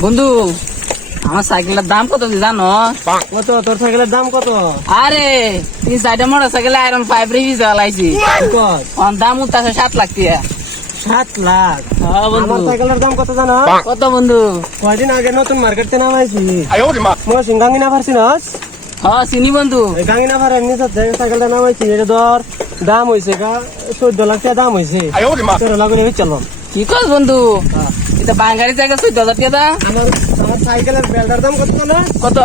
বন্ধু আমার সাইকেলের দাম কত জানো? কত? তোর সাইকেলের দাম কত? আরে তিন চারটা motorcycle iron five review চালাইছি দাম উঠতেছে সাত লাখ টিয়া। সাত লাখ? হ্যাঁ আমার সাইকেলের দাম কত জানো? কত বন্ধু? কয়দিন আগে নতুন মার্কেট নামাইছি। মই সিংগাঙ্গি না পারছি না হ্যাঁ চিনি বন্ধু। গাঙ্গি না পারে নিচে সাইকেলটা নামাইছি এটা ধর দাম হয়েছে গা চোদ্দ লাখ টাকা দাম হয়েছে তেরো লাখ করে চলো। কি কস বন্ধু? এটা বাঙালি জায়গা চোদ্দ হাজার টাকা দাম আমার আমার সাইকেলের বেলটার দাম কত জানো? কত?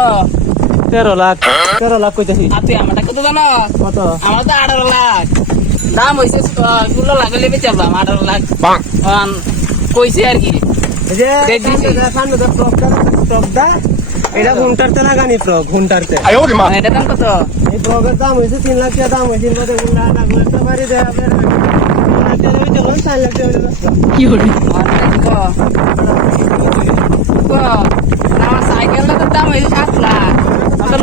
তেরো লাখ। তেরো লাখ কইতাছি। আর তুই আমারটা কত জানো? কত? আমার তো আঠারো লাখ। দাম হয়েছে ষোলো লাখ হলে বেচালাম আঠারো লাখ। কইছে আর কি। এই যে রেড দিছি। সামনে যে ফ্রকটা ফ্রকটা এটা লাগানি দাম কত? এই ফ্রকের দাম হয়েছে তিন লাখ টাকা দাম হয়েছে বাড়ি দেয় কি সাইকেলের দাম হয়েছে সাত লাখ আমার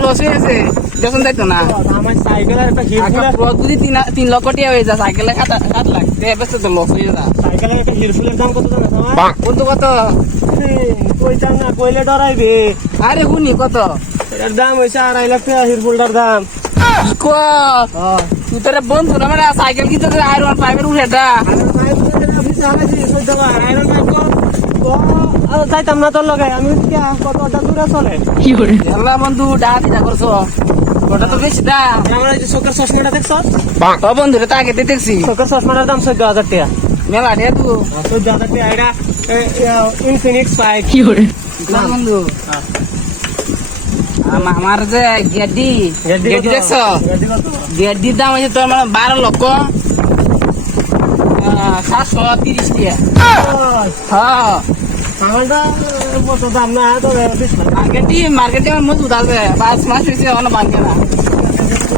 না আমার একটা হিট একটা ফুলের পুরো যদি তিন তিন লক্ষ টাকা হয়ে সাইকেলে একটা হিট ফুলের দাম কত কত না কইলে ডরাইবে আরে শুনি কত এটার দাম হয়েছে আড়াই লাখ টাকা হিট ফুলটার দাম তুই তোর বন্ধু না সাইকেল কিনতে আয়রন পাইপের উঠেটা চাইতাম না তোর লগে আমি কতটা দূরে চলে এলা বন্ধু ডাহাতি যা করছ ওটা তো বেশি দাম আমার এই চোখের চশমাটা দেখছ ও বন্ধু রে তাকে দেখছি চোখের চশমাটার দাম চোদ্দ হাজার টাকা মেলা রে তু চোদ্দ হাজার টাকা এটা ইনফিনিক্স ফাইভ না বন্ধু আম- আমার যে গেডি গেডি দেখছ? গেডির দাম হচ্ছে তোর মানে বারো লক্ষ। সাতশো তিরিশ দিয়ে হ্যাঁ। বিশ। লাখ মার্কেটে মার্কেটে মজবুত আছে পাঁচ মাস হয়েছে অন্য বানকে না।